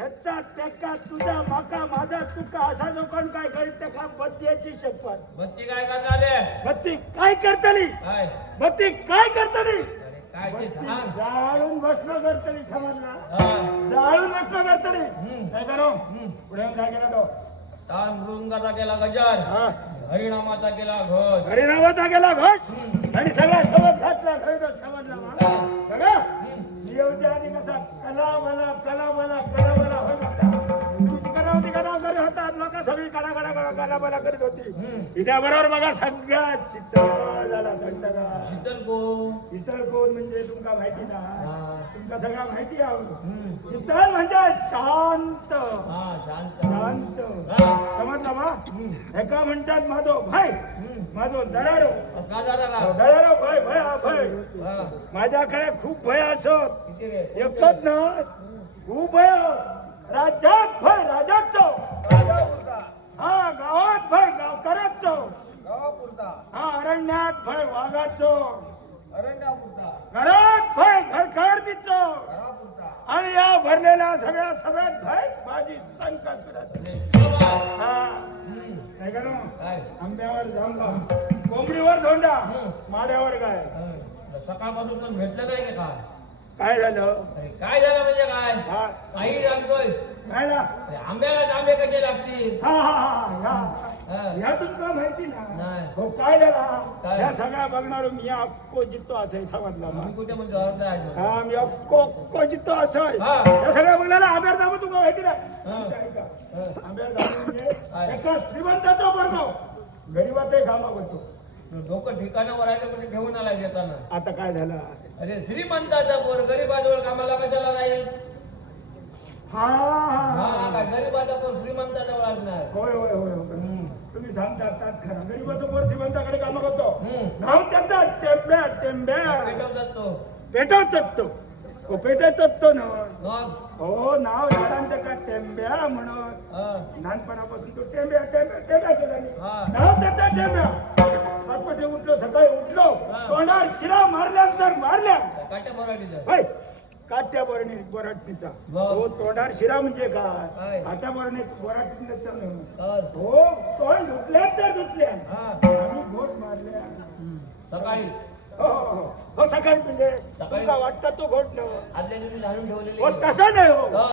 ह्याचा त्याका तुझा माका माझा तुका असा जो कोण काय करीत त्याका बत्तीची शपथ. बत्ती काय करणार बत्ती काय करतली? काय बत्ती काय करतली? अरे काय ते सांग जाळून भस्म करतली समजला? हा. जाळून भस्म करतली. काय करू? पुढे येऊन काय केला तो? तान मृंगाचा केला गजर हा. हरिनामाचा केला घोष हरिनामाचा गेला घोष आणि सगळा सोबत घातला खरीदच समजला मा? सगळं येऊच्या आधी कसा कला मला होत होता लोक सगळी कडा करीत होती. इथे बरोबर बघा सगळा शीतल झाला थंडगा. शीतल को शीतल कोण म्हणजे तुमका माहिती ना? हा. तुमका सगळा माहिती आहे. शीतल म्हणजे शांत हा शांत शांत हा. समजला मा? एका म्हणतात माझो भाई माझो दरारो का झाला दरारो भय भय हा भय हा. माझ्याकडे खूप भय असत. किती रे एकच ना खूप भय राज्यात भय राजाचो हा गावात भय गावकऱ्याचो हा अरण्यात भय वाघाचो घरात भय घरखर्दीचो आणि या भरलेल्या सगळ्या सगळ्यात भय माझी संकट हा काय करू काय आंब्यावर जांभा कोंबडीवर धोंडा माड्यावर गाय. सकाळपासून पण भेटलं नाही का काय झालं? अरे काय झालं म्हणजे काय हा काही सांगतोय काय ना अरे आंब्याला आंबे कसे लागतील हा हा हा हा. या तुमका माहिती ना? नाही. हो काय झाला? काय? या सगळ्या बघणार मी अक्को जितो असं समजला मी कुठे म्हणतो अर्ध आहे हा मी अक्को जितो असं हा. या सगळ्या बघणारा आंब्यावर जावं तुमका माहिती ना? हा. ऐका. हा. आंब्यावर जावं म्हणजे काय? एका श्रीमंताचा बरगाव गरीबातही कामा करतो. डोकं ठिकाणावर आहे का कुठे ठेवून आला येताना आता काय झालं? अरे श्रीमंताचा पोर गरीबाजवळ कामाला कशाला राहील हा हा काय गरीबाचा पोर श्रीमंताजवळ असणार होय होय होय होय. तुम्ही सांगता खरं गरीबाचं पोर श्रीमंताकडे काम करतो. नाव त्याचा टेंब्या पेटवतात तो पेटवतात तो पेटवतात तो ना. मग हो नाव झाडांचं का टेंब्या म्हणून हा. लहानपणापासून तो टेंब्या केला हा. नाव त्याचा टेंब्या. पटपटे उठलो सकाळी उठलो हा. तोंडावर शिरा मारल्यानंतर मारल्या काट्या बोराडीचं होय काट्या बोराटणीचा. वा. हो तोंडावर शिरा म्हणजे काय? काय? काट्या बोराटणीचा तर हो तोंड धुतल्या तर धुतल्या हा. आणि घोट मारल्या. सकाळी हो हो हो. हो सकाळी म्हणजे सकाळी. तुमका वाटतं तो घोट नव्हता. आदल्या दिवशी घालून ठेवलेली हो तसं नाही हो हा.